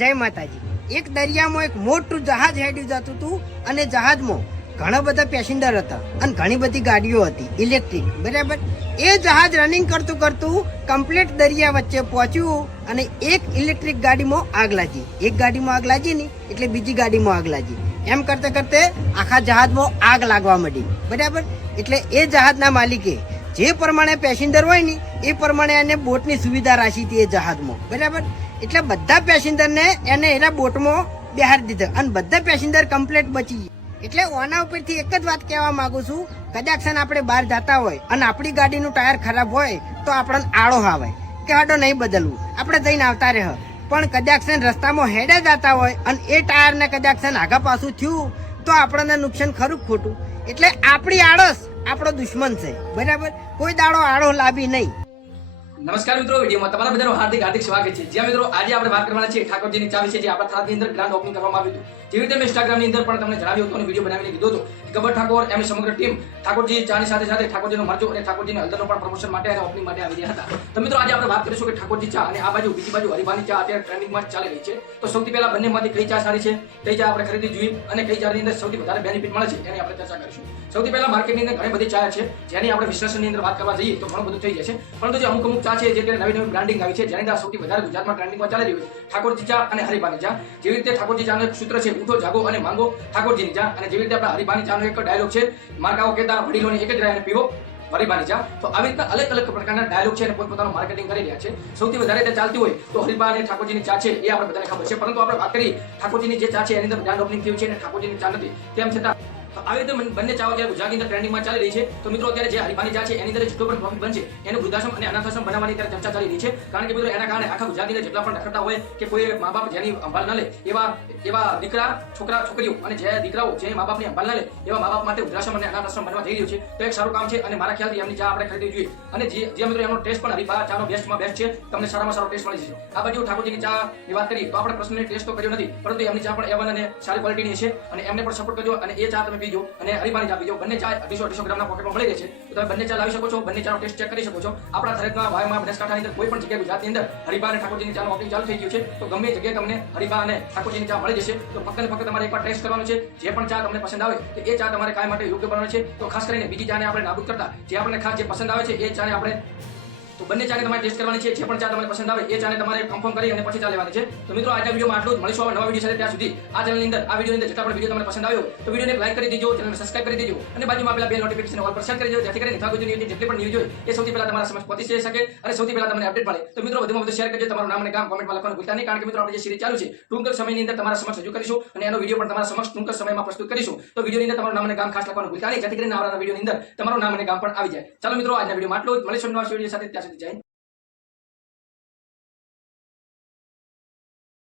જય માતાજી. એક દરિયામાં એક મોટું જહાજ હેડ્યું જતું હતું અને જહાજમાં ઘણા બધા પેસેન્જર હતા અને ઘણી બધી ગાડીઓ હતી, ઇલેક્ટ્રિક, બરાબર? એ જહાજ રનિંગ કરતું કરતું કમ્પ્લીટ દરિયા વચ્ચે પહોંચ્યું અને એક ઇલેક્ટ્રિક ગાડીમાં આગ લાગી. એક ગાડીમાં આગ લાગી ને એટલે બીજી ગાડીમાં આગ લાગી. એમ કરતે કરતે આખા જહાજમાં આગ લાગવા માંડી, બરાબર? એટલે એ જહાજના માલિકે જે પ્રમાણે પેસેન્જર હોય ને, એ પ્રમાણે એને બોટની સુવિધા રાખી હતી એ જહાજમાં. બરાબર? એટલે બધા પેસેન્જરને એને એના બોટમાં બેહાડી દીધા અને બધા પેસેન્જર કમ્પ્લેટ બચી એટલે ઓના ઉપરથી એક જ વાત કહેવા માંગુ છું, કદાચ આપણે બહાર જતા હોય અને આપણી ગાડીનું ટાયર ખરાબ હોય, તો આપણને આળો આવે. કે હાડો નહીં બદલવું. આપણે જઈને આવતા રહે. પણ કદાચ રસ્તામાં હેડે જતા હોય અને એ ટાયરને કદાચ આગા પાછું થયું, તો આપણને નુકસાન ખરું ખોટું. એટલે આપણી આળસ આપણો દુશ્મન છે. બરાબર? કોઈ દાડો આડો લાભી નહીં. નમસ્કાર મિત્રો, વિડીયોમાં તમારા બધાનું હાર્દિક હાર્દિક સ્વાગત છે. જ્યાં મિત્રો, આજે આપણે વાત કરવાના છીએ ઠાકોરજીની ચાવી છે, જે આપણા થાળાની અંદર ગ્રાન્ડ ઓપનિંગ કરવામાં આવ્યું હતું. જેવી રીતે મેં ઇન્સ્ટાગ્રામની અંદર પણ તમને જણાવ્યું હતું અને વીડિયો બનાવીને કીધું હતું કે ગબ્બર ઠાકોર એમની સમગ્ર ટીમ ઠાકોરજી ચાની સાથે સાથે ઠાકોરજીનો મરજો અને ઠાકોરજીના હળદરનો પણ પ્રમોશન માટે અને ઓપનિંગ માટે આવી રહ્યા હતા. તો મિત્રો, આજે આપણે વાત કરીશું કે ઠાકોરજી ચા અને આ બાજુ, બીજી બાજુ હરિભાની ચા અત્યારે ટ્રેન્ડિંગમાં ચાલી રહી છે. તો સૌથી પહેલા બંનેમાંથી કઈ ચા સારી છે? કઈ ચા આપણે ખરીદી જોઈએ અને કઈ ચાની અંદર સૌથી વધારે બેનિફિટ મળે છે? એની આપણે ચર્ચા કરીશું. સૌથી પહેલા માર્કેટની અંદર ઘણી બધી ચા છે. જેની આપણે વિશ્લેષણની અંદર વાત કરવા જઈએ તો ઘણું બધું થઈ જશે. પરંતુ જે અમુક અમુક ચા છે, જે નવી નવી બ્રાન્ડિંગ આવી છે. જેની સૌથી વધારે ગુજરાતમાં બ્રાન્ડિંગમાં ચાલી રહ્યું છે. ઠાકોરજી ચા અને હરિભાની ચા. જેવી રીતે ઠાકોરજી ચાનો સૂત્ર છે ઉઠો જાગો અને માંગો, ઠાકોરજીની ચા. અને જેવી રીતે આપણા હરિભાની ચાનો એક ડાયલોગ છે માર્કાઓ કહેતા વડીલોની એક જ રાય પીવો હરિભાની ચા. તો આવી રીતના અલગ અલગ પ્રકારના ડાયલોગ છે અને પોતપોતાનું માર્કેટિંગ કરી રહ્યા છે. સૌથી વધારે તે ચાલતી હોય તો હરિભા અને ઠાકોરજીની ચા છે, એ આપણે બધાને ખબર છે. પરંતુ આપણે વાત કરી ઠાકોરજીની જે ચા છે, એની અંદર બ્રાન્ડ ઓપનિંગ થયું છે અને ઠાકોરજીની ચા નથી. તેમ છતાં આવી રીતે બંને ચાવા જ્યારે ગુજરાતની અંદર ટ્રેન્ડિંગમાં ચાલી રહી છે, તો મિત્રો અત્યારે જે હરિભાની ચા છે, એની અંદર જેટલો પણ પ્રોફિટ બનશે. એનું વૃદ્ધાશ્રમ અને અનાથાશ્રમ બનાવવાની અત્યારે ચર્ચા ચાલી રહી છે. કારણ કે મિત્રો એના કારણે આખા ગુજરાતની અંદર જેટલા પણ રખડતા હોય કે કોઈ મા બાપ જેની સંભાળ ન લે, એવા એવા દીકરા, છોકરા, છોકરીઓ અને જે દીકરાઓ જે મા બાપની સંભાળ ન લે, એવા મા બાપ માટે વૃદ્ધાશ્રમ અને અનાથાશ્રમ બનવા જઈ રહ્યું છે. તો એક સારું કામ છે અને મારા ખ્યાલથી એમની ચા આપણે ખરીદવી જોઈએ. અને જે જે મિત્રો એનો ટેસ્ટ પણ હરિભા ચાનો બેસ્ટમાં બેસ્ટ છે. તમને સારામાં સારો ટેસ્ટ મળી જશે. આ બાજુ ઠાકોરજીની ચા ની વાત કરીએ, તો આપણે પ્રશ્નની ટેસ્ટ તો કર્યો નથી, પરંતુ એમની ચા પણ એવન અને સારી ક્વોલિટીની છે. અને એમને પણ સપોર્ટ કરજો અને એ ચા તમે પીજો અને હરિભાની ચા પીજો બંને ચા અઢીસો અઢીસો ગ્રામના પોકેટમાં મળી રહેશે તો તમે બંને ચા લાવી શકો છો, બંને ચાનો ટેસ્ટ ચેક કરી શકો છો. આપણા થરેકના વાયમાં બનાસકાંઠાની અંદર કોઈ પણ જગ્યાએ ગુજરાતની અંદર હરિભા અને ઠાકોરજીની ચાનું ઓપનિંગ ચાલુ થઈ ગયું છે. તો ગમે જગ્યાએ તમને હરીબા અને ઠાકોરજીની ચા મળી જશે, તો ફક્ત ફક્ત તમારે એકવાર ટેસ્ટ કરવાનું છે. જે પણ ચા તમને પસંદ આવે, તો એ ચા તમારે કાય માટે યોગ્ય બનાવવાની છે. તો ખાસ કરીને બીજી ચાને આપણે નાબૂદ કરતા, જે આપણને ખાસ જે પસંદ આવે છે, એ ચાને આપણે તો બંને ચાને તમારે ટેસ્ટ કરવાની છે, જે પણ ચા તમને પસંદ આવે, એ ચાને તમારે કન્ફર્મ કરી અને પછી ચા લેવાની છે. તો મિત્રો, આજના વિડીયોમાં આટલું જ. મળીશું આવા નવા વીડિયો સાથે ત્યાં સુધી. આ ચેનલની અંદર, આ વિડીયોની અંદર જેટલા પણ વીડિયો તમને પસંદ આવ્યો, તો વિડીયોને લાઈક કરી દેજો ચેનલને સબસ્ક્રાઇબ કરી દેજો અને બાજુમાં આપેલા બેલ નોટિફિકેશન ઓલ પર સેટ કરી દેજો, જેથી કરીને થાગોજી ન્યૂઝની જેટલી પણ ન્યૂઝ હોય, એ સૌથી પહેલા તમારા સમક્ષ પહોંચી જઈ શકે અને સૌથી પહેલા તમને અપડેટ મળે. તો મિત્રો, વધુમાં વધુ શેર કરજો, તમારું નામ અને ગામ કોમેન્ટમાં લખવાનું ભૂલતા નહીં, કારણ કે મિત્રો, આપણે જે સિરીઝ ચાલુ છે, ટૂંક સમયની અંદર તમારા સમક્ષ રજૂ કરીશું અને એનો વીડિયો પણ તમારા સમક્ષ ટૂંક સમયમાં પ્રસ્તુત કરીશું. તો વિડીયોની અંદર તમારું નામ અને ગામ ખાસ લખવાનું ભૂલતા નહીં, જેથી કરીને આવનારા વિડીયોની અંદર તમારું નામ અને ગામ પણ આવી જાય. ચાલો મિત્રો, આજના વિડીયોમાં આટલું જ. મળીશું નવા વીડિયો સાથે. ત્યાં સુધી જય હિન્દ.